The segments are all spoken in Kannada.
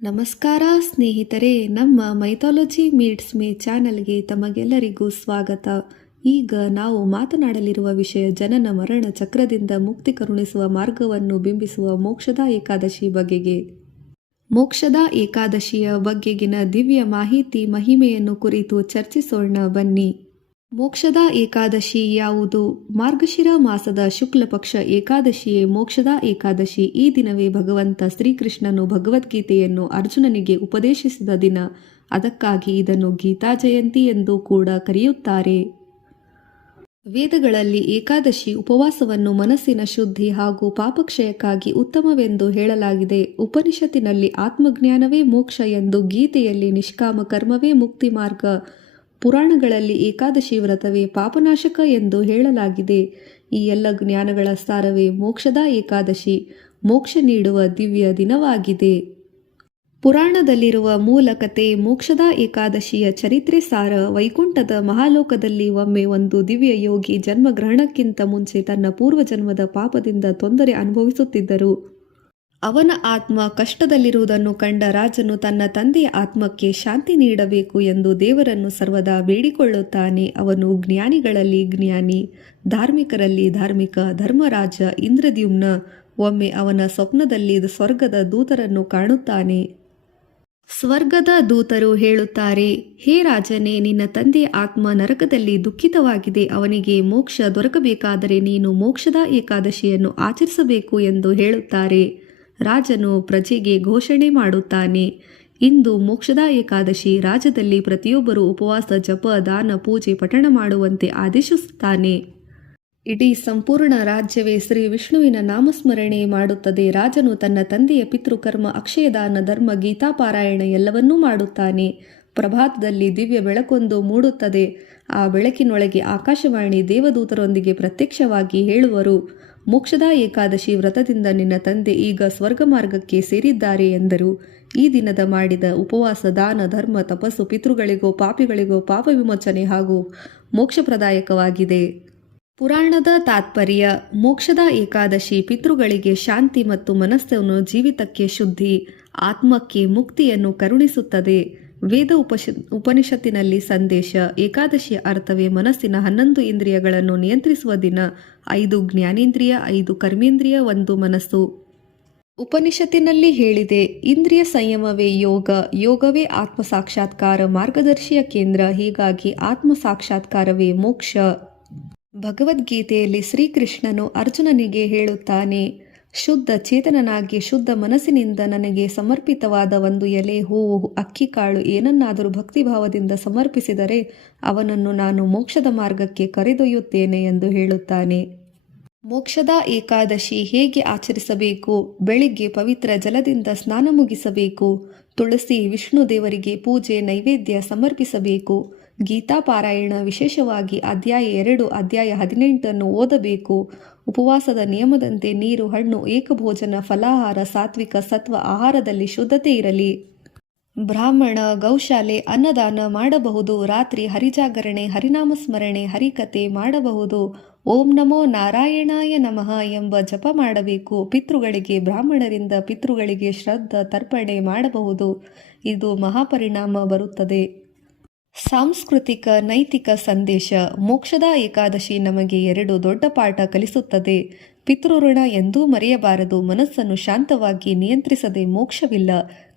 ನಮಸ್ಕಾರ ಸ್ನೇಹಿತರೆ, ನಮ್ಮ ಮೈಥಾಲಜಿ ಮೀಟ್ಸ್ ಮೀ ಚಾನಲ್ಗೆ ತಮಗೆಲ್ಲರಿಗೂ ಸ್ವಾಗತ. ಈಗ ನಾವು ಮಾತನಾಡಲಿರುವ ವಿಷಯ ಜನನ ಮರಣ ಚಕ್ರದಿಂದ ಮುಕ್ತಿ ಕರುಣಿಸುವ ಮಾರ್ಗವನ್ನು ಬಿಂಬಿಸುವ ಮೋಕ್ಷದ ಏಕಾದಶಿ ಬಗೆಗೆ. ಮೋಕ್ಷದ ಏಕಾದಶಿಯ ಬಗೆಗಿನ ದಿವ್ಯ ಮಾಹಿತಿ ಮಹಿಮೆಯನ್ನು ಕುರಿತು ಚರ್ಚಿಸೋಣ ಬನ್ನಿ. ಮೋಕ್ಷದ ಏಕಾದಶಿ ಯಾವುದು? ಮಾರ್ಗಶಿರ ಮಾಸದ ಶುಕ್ಲ ಪಕ್ಷ ಏಕಾದಶಿಯೇ ಮೋಕ್ಷದ ಏಕಾದಶಿ. ಈ ದಿನವೇ ಭಗವಂತ ಶ್ರೀಕೃಷ್ಣನು ಭಗವದ್ಗೀತೆಯನ್ನು ಅರ್ಜುನನಿಗೆ ಉಪದೇಶಿಸಿದ ದಿನ. ಅದಕ್ಕಾಗಿ ಇದನ್ನು ಗೀತಾ ಜಯಂತಿ ಎಂದು ಕೂಡ ಕರೆಯುತ್ತಾರೆ. ವೇದಗಳಲ್ಲಿ ಏಕಾದಶಿ ಉಪವಾಸವನ್ನು ಮನಸ್ಸಿನ ಶುದ್ಧಿ ಹಾಗೂ ಪಾಪಕ್ಷಯಕ್ಕಾಗಿ ಉತ್ತಮವೆಂದು ಹೇಳಲಾಗಿದೆ. ಉಪನಿಷತ್ತಿನಲ್ಲಿ ಆತ್ಮಜ್ಞಾನವೇ ಮೋಕ್ಷ ಎಂದು, ಗೀತೆಯಲ್ಲಿ ನಿಷ್ಕಾಮ ಕರ್ಮವೇ ಮುಕ್ತಿ ಮಾರ್ಗ, ಪುರಾಣಗಳಲ್ಲಿ ಏಕಾದಶಿ ವ್ರತವೇ ಪಾಪನಾಶಕ ಎಂದು ಹೇಳಲಾಗಿದೆ. ಈ ಎಲ್ಲ ಜ್ಞಾನಗಳ ಸಾರವೇ ಮೋಕ್ಷದ ಏಕಾದಶಿ, ಮೋಕ್ಷ ನೀಡುವ ದಿವ್ಯ ದಿನವಾಗಿದೆ. ಪುರಾಣದಲ್ಲಿರುವ ಮೂಲ ಕತೆ ಮೋಕ್ಷದ ಏಕಾದಶಿಯ ಚರಿತ್ರೆ ಸಾರ. ವೈಕುಂಠದ ಮಹಾಲೋಕದಲ್ಲಿ ಒಮ್ಮೆ ಒಂದು ದಿವ್ಯ ಯೋಗಿ ಜನ್ಮಗ್ರಹಣಕ್ಕಿಂತ ಮುಂಚೆ ತನ್ನ ಪೂರ್ವಜನ್ಮದ ಪಾಪದಿಂದ ತೊಂದರೆ ಅನುಭವಿಸುತ್ತಿದ್ದರು. ಅವನ ಆತ್ಮ ಕಷ್ಟದಲ್ಲಿರುವುದನ್ನು ಕಂಡ ರಾಜನು ತನ್ನ ತಂದೆಯ ಆತ್ಮಕ್ಕೆ ಶಾಂತಿ ನೀಡಬೇಕು ಎಂದು ದೇವರನ್ನು ಸರ್ವದಾ ಬೇಡಿಕೊಳ್ಳುತ್ತಾನೆ. ಅವನು ಜ್ಞಾನಿಗಳಲ್ಲಿ ಜ್ಞಾನಿ, ಧಾರ್ಮಿಕರಲ್ಲಿ ಧಾರ್ಮಿಕ ಧರ್ಮರಾಜ ಇಂದ್ರದ್ಯುಮ್ನ ಒಮ್ಮೆ ಅವನ ಸ್ವಪ್ನದಲ್ಲಿ ಸ್ವರ್ಗದ ದೂತರನ್ನು ಕಾಣುತ್ತಾನೆ. ಸ್ವರ್ಗದ ದೂತರು ಹೇಳುತ್ತಾರೆ, ಹೇ ರಾಜನೇ, ನಿನ್ನ ತಂದೆಯ ಆತ್ಮ ನರಕದಲ್ಲಿ ದುಃಖಿತವಾಗಿದೆ. ಅವನಿಗೆ ಮೋಕ್ಷ ದೊರಕಬೇಕಾದರೆ ನೀನು ಮೋಕ್ಷದ ಏಕಾದಶಿಯನ್ನು ಆಚರಿಸಬೇಕು ಎಂದು ಹೇಳುತ್ತಾರೆ. ರಾಜನು ಪ್ರಜೆಗೆ ಘೋಷಣೆ ಮಾಡುತ್ತಾನೆ, ಇಂದು ಮೋಕ್ಷದ ಏಕಾದಶಿ. ರಾಜ್ಯದಲ್ಲಿ ಪ್ರತಿಯೊಬ್ಬರೂ ಉಪವಾಸ, ಜಪ, ದಾನ, ಪೂಜೆ, ಪಠಣ ಮಾಡುವಂತೆ ಆದೇಶಿಸುತ್ತಾನೆ. ಇಡೀ ಸಂಪೂರ್ಣ ರಾಜ್ಯವೇ ಶ್ರೀ ವಿಷ್ಣುವಿನ ನಾಮಸ್ಮರಣೆ ಮಾಡುತ್ತದೆ. ರಾಜನು ತನ್ನ ತಂದೆಯ ಪಿತೃಕರ್ಮ, ಅಕ್ಷಯದಾನ, ಧರ್ಮ, ಗೀತಾಪಾರಾಯಣ ಎಲ್ಲವನ್ನೂ ಮಾಡುತ್ತಾನೆ. ಪ್ರಭಾತದಲ್ಲಿ ದಿವ್ಯ ಬೆಳಕೊಂದು ಮೂಡುತ್ತದೆ. ಆ ಬೆಳಕಿನೊಳಗೆ ಆಕಾಶವಾಣಿ ದೇವದೂತರೊಂದಿಗೆ ಪ್ರತ್ಯಕ್ಷವಾಗಿ ಹೇಳುವರು, ಮೋಕ್ಷದ ಏಕಾದಶಿ ವ್ರತದಿಂದ ನಿನ್ನ ತಂದೆ ಈಗ ಸ್ವರ್ಗ ಮಾರ್ಗಕ್ಕೆ ಸೇರಿದ್ದಾರೆ ಎಂದರು. ಈ ದಿನದ ಮಾಡಿದ ಉಪವಾಸ, ದಾನ, ಧರ್ಮ, ತಪಸ್ಸು ಪಿತೃಗಳಿಗೋ ಪಾಪಿಗಳಿಗೋ ಪಾಪ ವಿಮೋಚನೆ ಹಾಗೂ ಮೋಕ್ಷಪ್ರದಾಯಕವಾಗಿದೆ. ಪುರಾಣದ ತಾತ್ಪರ್ಯ: ಮೋಕ್ಷದ ಏಕಾದಶಿ ಪಿತೃಗಳಿಗೆ ಶಾಂತಿ ಮತ್ತು ಮನಸ್ಸನ್ನು ಜೀವಿತಕ್ಕೆ ಶುದ್ಧಿ, ಆತ್ಮಕ್ಕೆ ಮುಕ್ತಿಯನ್ನು ಕರುಣಿಸುತ್ತದೆ. ವೇದ ಉಪನಿಷತ್ತಿನಲ್ಲಿ ಸಂದೇಶ: ಏಕಾದಶಿಯ ಅರ್ಥವೇ ಮನಸ್ಸಿನ 11 ಇಂದ್ರಿಯಗಳನ್ನು ನಿಯಂತ್ರಿಸುವ ದಿನ. 5 ಜ್ಞಾನೇಂದ್ರಿಯ, 5 ಕರ್ಮೇಂದ್ರಿಯ, 1 ಮನಸ್ಸು. ಉಪನಿಷತ್ತಿನಲ್ಲಿ ಹೇಳಿದೆ, ಇಂದ್ರಿಯ ಸಂಯಮವೇ ಯೋಗ, ಯೋಗವೇ ಆತ್ಮ ಸಾಕ್ಷಾತ್ಕಾರ, ಮಾರ್ಗದರ್ಶಿಯ ಕೇಂದ್ರ. ಹೀಗಾಗಿ ಆತ್ಮ ಸಾಕ್ಷಾತ್ಕಾರವೇ ಮೋಕ್ಷ. ಭಗವದ್ಗೀತೆಯಲ್ಲಿ ಶ್ರೀಕೃಷ್ಣನು ಅರ್ಜುನನಿಗೆ ಹೇಳುತ್ತಾನೆ, ಶುದ್ಧ ಚೇತನನಾಗಿ ಶುದ್ಧ ಮನಸ್ಸಿನಿಂದ ನನಗೆ ಸಮರ್ಪಿತವಾದ ಒಂದು ಎಲೆ, ಹೂವು, ಅಕ್ಕಿಕಾಳು ಏನನ್ನಾದರೂ ಭಕ್ತಿಭಾವದಿಂದ ಸಮರ್ಪಿಸಿದರೆ ಅವನನ್ನು ನಾನು ಮೋಕ್ಷದ ಮಾರ್ಗಕ್ಕೆ ಕರೆದೊಯ್ಯುತ್ತೇನೆ ಎಂದು ಹೇಳುತ್ತಾನೆ. ಮೋಕ್ಷದ ಏಕಾದಶಿ ಹೇಗೆ ಆಚರಿಸಬೇಕು? ಬೆಳಿಗ್ಗೆ ಪವಿತ್ರ ಜಲದಿಂದ ಸ್ನಾನ ಮುಗಿಸಬೇಕು. ತುಳಸಿ, ವಿಷ್ಣು ದೇವರಿಗೆ ಪೂಜೆ, ನೈವೇದ್ಯ ಸಮರ್ಪಿಸಬೇಕು. ಗೀತಾ ಪಾರಾಯಣ, ವಿಶೇಷವಾಗಿ ಅಧ್ಯಾಯ 2, ಅಧ್ಯಾಯ 18 ಓದಬೇಕು. ಉಪವಾಸದ ನಿಯಮದಂತೆ ನೀರು, ಹಣ್ಣು, ಏಕಭೋಜನ, ಫಲಾಹಾರ, ಸಾತ್ವಿಕ ಸತ್ವ ಆಹಾರದಲ್ಲಿ ಶುದ್ಧತೆ ಇರಲಿ. ಬ್ರಾಹ್ಮಣ, ಗೌಶಾಲೆ, ಅನ್ನದಾನ ಮಾಡಬಹುದು. ರಾತ್ರಿ ಹರಿಜಾಗರಣೆ, ಹರಿನಾಮಸ್ಮರಣೆ, ಹರಿಕತೆ ಮಾಡಬಹುದು. ಓಂ ನಮೋ ನಾರಾಯಣಾಯ ನಮಃ ಎಂಬ ಜಪ ಮಾಡಬೇಕು. ಪಿತೃಗಳಿಗೆ, ಬ್ರಾಹ್ಮಣರಿಂದ ಪಿತೃಗಳಿಗೆ ಶ್ರದ್ಧಾ ತರ್ಪಣೆ ಮಾಡಬಹುದು. ಇದು ಮಹಾಪರಿಣಾಮ ಬರುತ್ತದೆ. ಸಾಂಸ್ಕೃತಿಕ ನೈತಿಕ ಸಂದೇಶ: ಮೋಕ್ಷದ ಏಕಾದಶಿ ನಮಗೆ 2 ದೊಡ್ಡ ಪಾಠ ಕಲಿಸುತ್ತದೆ. ಪಿತೃಋಣ ಎಂದೂ ಮರೆಯಬಾರದು. ಮನಸ್ಸನ್ನು ಶಾಂತವಾಗಿ ನಿಯಂತ್ರಿಸದೆ ಮೋಕ್ಷವಿಲ್ಲ.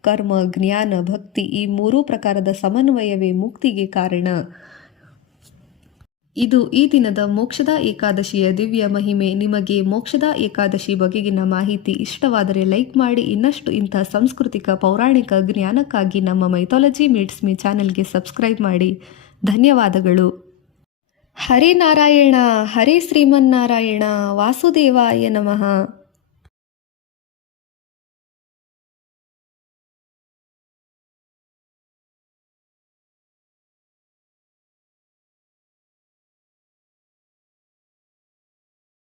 ಕರ್ಮ, ಜ್ಞಾನ, ಭಕ್ತಿ ಈ 3 ಪ್ರಕಾರದ ಸಮನ್ವಯವೇ ಮುಕ್ತಿಗೆ ಕಾರಣ. ಇದು ಈ ದಿನದ ಮೋಕ್ಷದ ಏಕಾದಶಿಯ ದಿವ್ಯ ಮಹಿಮೆ. ನಿಮಗೆ ಮೋಕ್ಷದ ಏಕಾದಶಿ ಬಗೆಗಿನ ಮಾಹಿತಿ ಇಷ್ಟವಾದರೆ ಲೈಕ್ ಮಾಡಿ. ಇನ್ನಷ್ಟು ಇಂಥ ಸಾಂಸ್ಕೃತಿಕ ಪೌರಾಣಿಕ ಜ್ಞಾನಕ್ಕಾಗಿ ನಮ್ಮ ಮೈಥಾಲಜಿ ಮೀಟ್ಸ್ ಮೀ ಚಾನೆಲ್ಗೆ ಸಬ್ಸ್ಕ್ರೈಬ್ ಮಾಡಿ. ಧನ್ಯವಾದಗಳು. ಹರೇ ನಾರಾಯಣ, ಹರೇ ಶ್ರೀಮನ್ನಾರಾಯಣ, ವಾಸುದೇವಾಯ ನಮಃ.